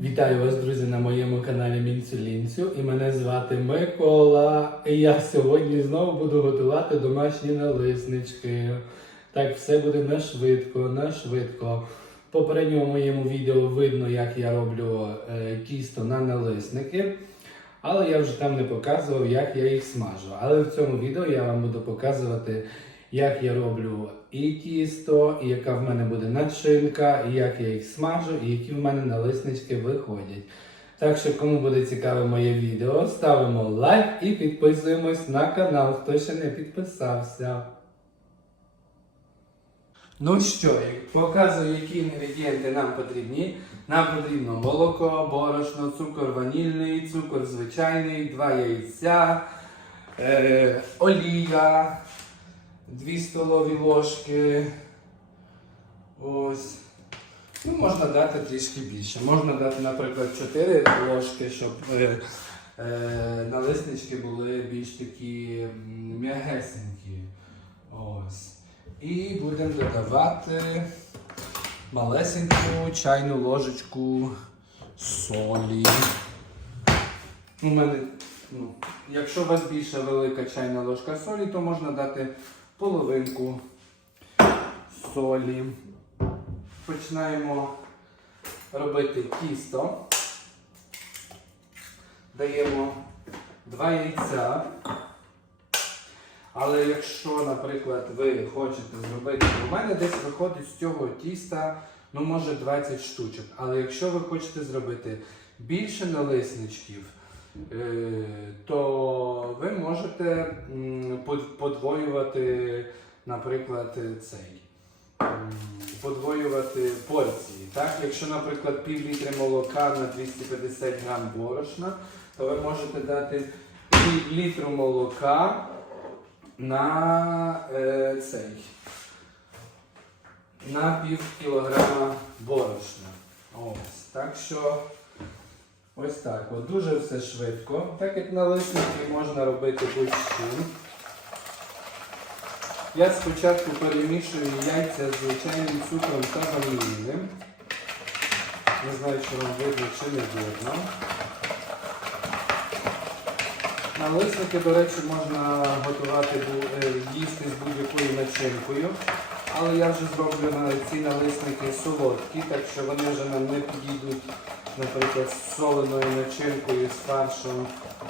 Вітаю вас, друзі, на моєму каналі Мінцелінцю. І мене звати Микола. І я сьогодні знову буду готувати домашні налиснички. Так, все буде на швидко, на швидко. В попередньому моєму відео видно, як я роблю е, тісто на налисники. Але я вже там не показував, як я їх смажу. Але в цьому відео я вам буду показувати, як я роблю і тісто, і яка в мене буде начинка, і як я їх смажу, і які в мене налиснички виходять. Так що, кому буде цікаве моє відео, ставимо лайк і підписуємось на канал, хто ще не підписався. Ну що, показую, які інгредієнти нам потрібні. Нам потрібно молоко, борошно, цукор ванільний, цукор звичайний, два яйця, е, олія, 2 столові ложки. Ось. Ну, можна дати трішки більше. Можна дати, наприклад, 4 ложки, щоб е, е, налиснички були більш такі м'ягесенькі. Ось. І будемо додавати малесеньку чайну ложечку солі. У мене, ну, якщо у вас більша велика чайна ложка солі, то можна дати половинку солі. Починаємо робити тісто. Даємо два яйця. Але якщо, наприклад, ви хочете зробити, у мене десь виходить з цього тіста, ну може 20 штучок. Але якщо ви хочете зробити більше налисничків, то ви можете подвоювати, наприклад, цей. Подвоювати порції. Так? Якщо, наприклад, пів літри молока на 250 грам борошна, то ви можете дати пів літру молока на е, цей. На пів кілограма борошна. Ось. Так що ось так. От. Дуже все швидко. Так як налисники можна робити будь-що. Я спочатку перемішую яйця з звичайним цукром та ваніліним. Не знаю, чи вам видно чи не видно. Налисники, до речі, можна готувати е, їсти з будь-якою начинкою. Але я вже зроблю на ці налисники солодкі, так що вони вже нам не підійдуть, наприклад, з соленою начинкою, з фаршем,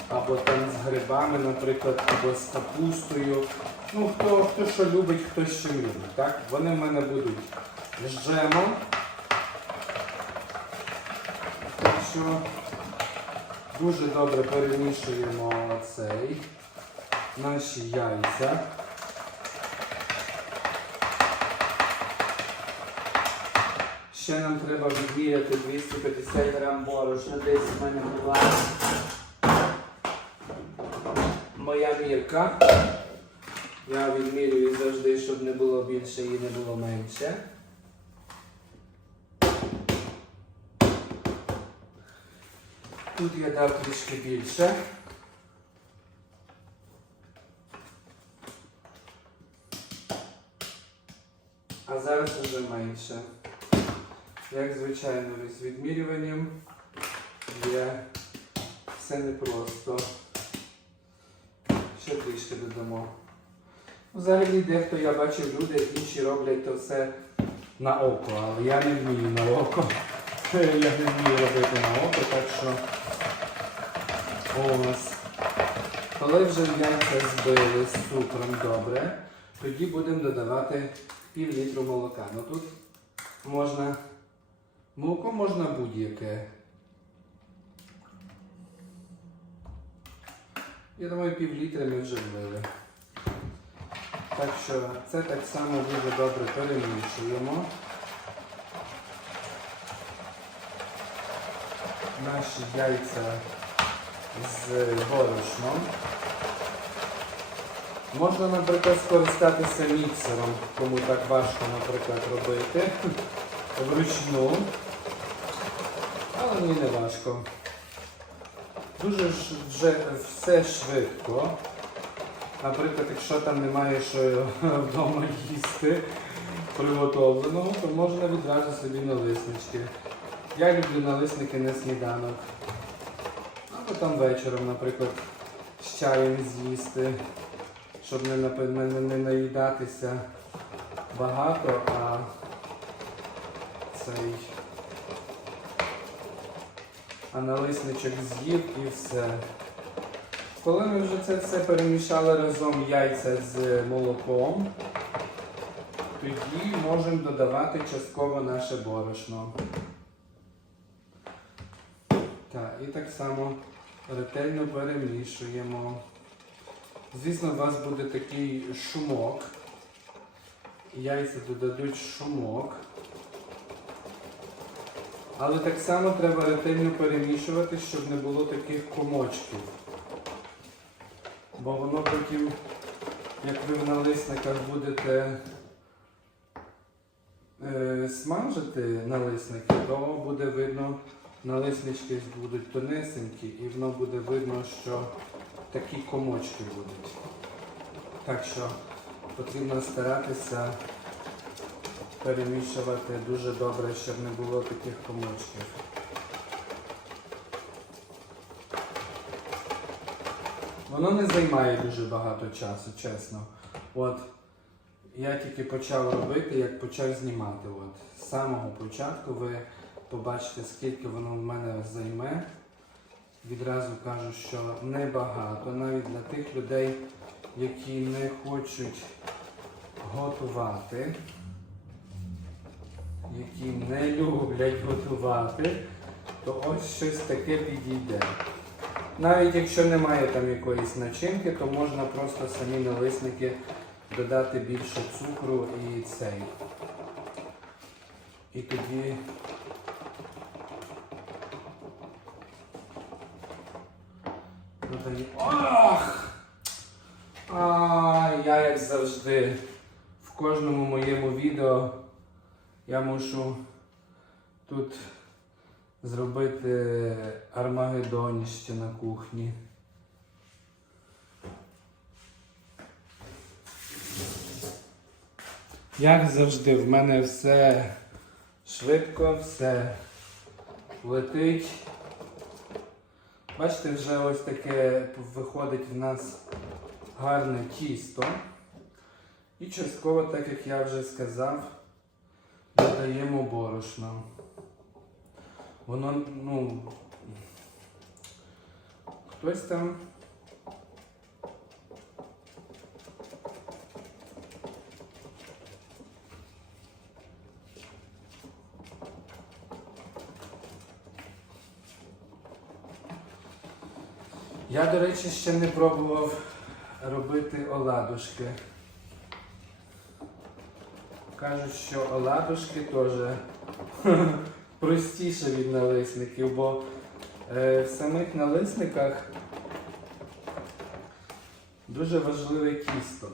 або там з грибами, наприклад, або з капустою. Ну, хто, хто що любить, хто що любить. Так? Вони в мене будуть з джемом. Так що Дуже добре перемішуємо цей наші яйця. Ще нам треба відміряти 250 грам борошна. Десь в мене була моя мірка. Я відмірюю завжди, щоб не було більше і не було менше. Тут я дав трішки більше. А зараз вже менше. Як звичайно, з відмірюванням є все непросто. Ще трішки додамо. Взагалі дехто я бачив люди, інші роблять то все на око, але я не вмію на око. Я не вмію робити на око, так що ось. Коли вже яйця збили з цукром добре, тоді будемо додавати пів літру молока. Ну тут можна молоко можна будь-яке. Я думаю, пів літра ми вже влили. Так що це так само дуже добре перемішуємо. Наші яйця з борошном. Можна, наприклад, скористатися міксером, кому так важко, наприклад, робити вручну. Мені не важко. Дуже вже все швидко. Наприклад, якщо там немає що вдома їсти приготовленого, то можна відразу собі налиснички Я люблю налисники на сніданок. Або там вечором, наприклад, з чаєм з'їсти, щоб не, не, не наїдатися багато, а цей. А налисничок з'їв і все. Коли ми вже це все перемішали разом яйця з молоком, тоді можемо додавати частково наше борошно. Так, і так само ретельно перемішуємо. Звісно, у вас буде такий шумок. Яйця додадуть шумок. Але так само треба ретельно перемішувати, щоб не було таких комочків. Бо воно потім, як ви в налисниках будете е, смажити налисники, то буде видно, налиснички будуть тонесенькі і воно буде видно, що такі комочки будуть. Так що потрібно старатися перемішувати дуже добре, щоб не було таких комочків. Воно не займає дуже багато часу, чесно. От я тільки почав робити, як почав знімати. От з самого початку ви побачите, скільки воно в мене займе. Відразу кажу, що небагато, навіть для тих людей, які не хочуть готувати, які не люблять готувати, то ось щось таке підійде. Навіть якщо немає там якоїсь начинки, то можна просто самі налисники додати більше цукру і цей. І тоді додаю. Ох! А, я як завжди в кожному моєму відео я мушу тут зробити армагедоніще на кухні. Як завжди, в мене все швидко, все летить. Бачите, вже ось таке виходить в нас гарне тісто. І частково, так як я вже сказав, додаємо борошно. Воно, ну. Хтось там. Я, до речі, ще не пробував робити оладушки. Кажуть, що оладушки теж простіше від налисників, бо е, в самих налисниках дуже важливе тісто.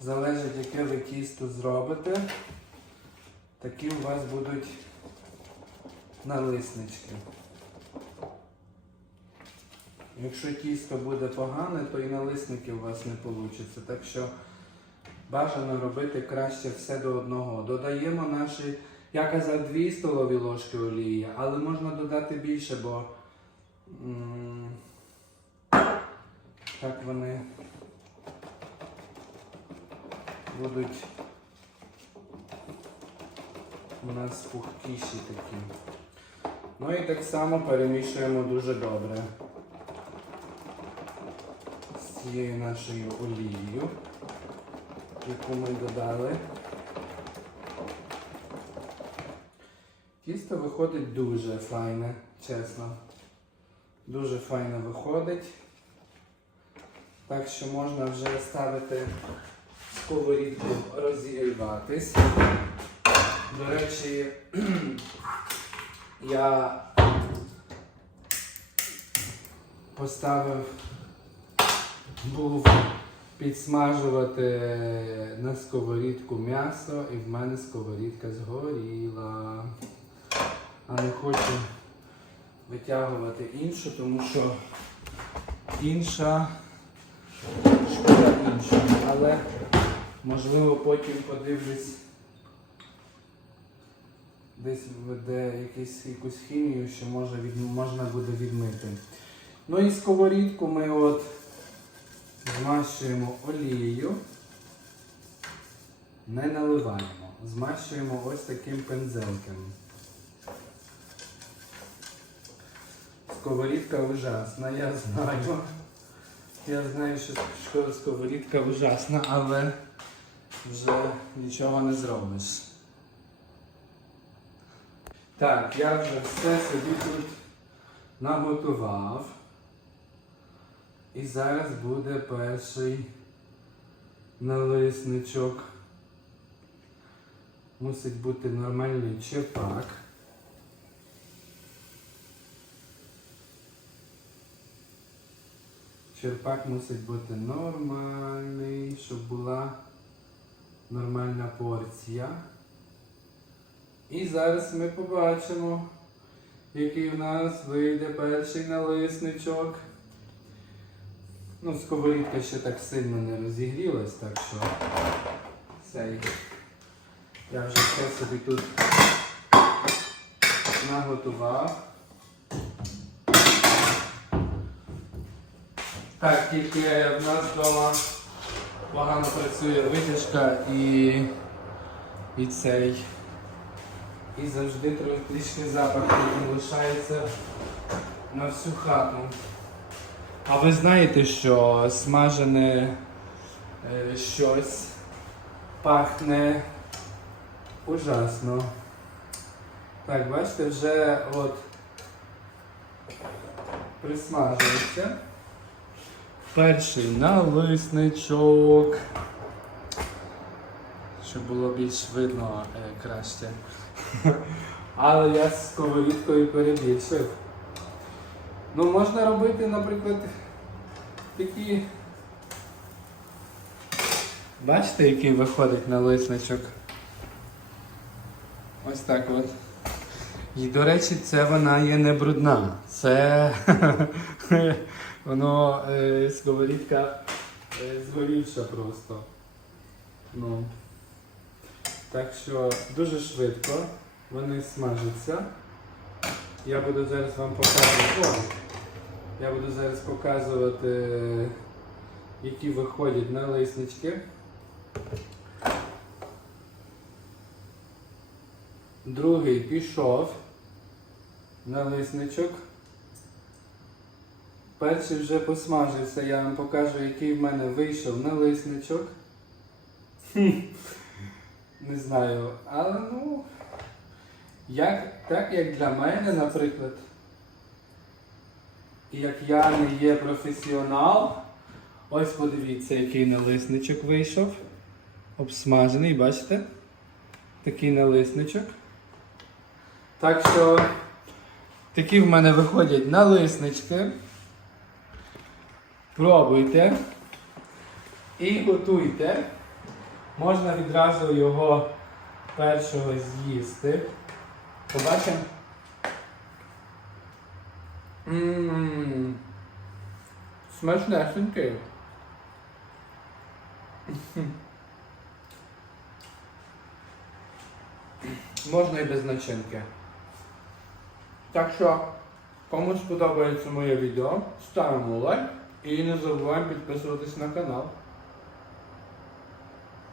Залежить, яке ви тісто зробите, такі у вас будуть налиснички. Якщо тісто буде погане, то і налисники у вас не вийде. Так що бажано робити краще все до одного. Додаємо наші, я казав, 2 столові ложки олії, але можна додати більше, бо так вони будуть у нас пухкіші такі. Ну і так само перемішуємо дуже добре з цією нашою олією, яку ми додали. Тісто виходить дуже файне, чесно. Дуже файно виходить. Так що можна вже ставити сковорідку розігріватись. До речі, я поставив, був підсмажувати на сковорідку м'ясо і в мене сковорідка згоріла. А не хочу витягувати іншу, тому що інша шкода інша. Але можливо потім подивлюсь десь веде якийсь, якусь хімію, що може від, можна буде відмити. Ну і сковорідку ми от змащуємо олією, не наливаємо. Змащуємо ось таким пензельком. Сковорідка ужасна, я знаю. Я знаю, що сковорідка ужасна, але вже нічого не зробиш. Так, я вже все собі тут наготував. І зараз буде перший налисничок. Мусить бути нормальний черпак. Черпак мусить бути нормальний, щоб була нормальна порція. І зараз ми побачимо, який в нас вийде перший налисничок. Ну, сковорідка ще так сильно не розігрілась, так що цей. Я вже все собі тут наготував. Так, тільки в нас вдома погано працює витяжка і, і цей. І завжди трішки запах потім лишається на всю хату. А ви знаєте, що смажене е, щось пахне ужасно. Так, бачите, вже от присмажується. Перший налисничок. Щоб було більш видно е, краще. Але я з сковорідкою перебільшив. Ну, можна робити, наприклад, такі. Бачите, який виходить налисничок? Ось так от. І, до речі, це вона є не брудна. Це воно е, сковорідка е, згорівша просто. Ну. Так що дуже швидко вони смажаться. Я буду зараз вам показувати. Я буду зараз показувати, які виходять налиснички. Другий пішов налисничок. Перший вже посмажився, я вам покажу, який в мене вийшов налисничок. Хм, Не знаю, але ну. Як, так як для мене, наприклад, як я не є професіонал, ось подивіться, який налисничок вийшов. Обсмажений, бачите? Такий налисничок. Так що такі в мене виходять налиснички. Пробуйте і готуйте. Можна відразу його першого з'їсти. Побачимо. Ммм. Смачнесенький. Можна і без начинки. Так що, кому сподобається моє відео, ставимо лайк і не забуваємо підписуватись на канал.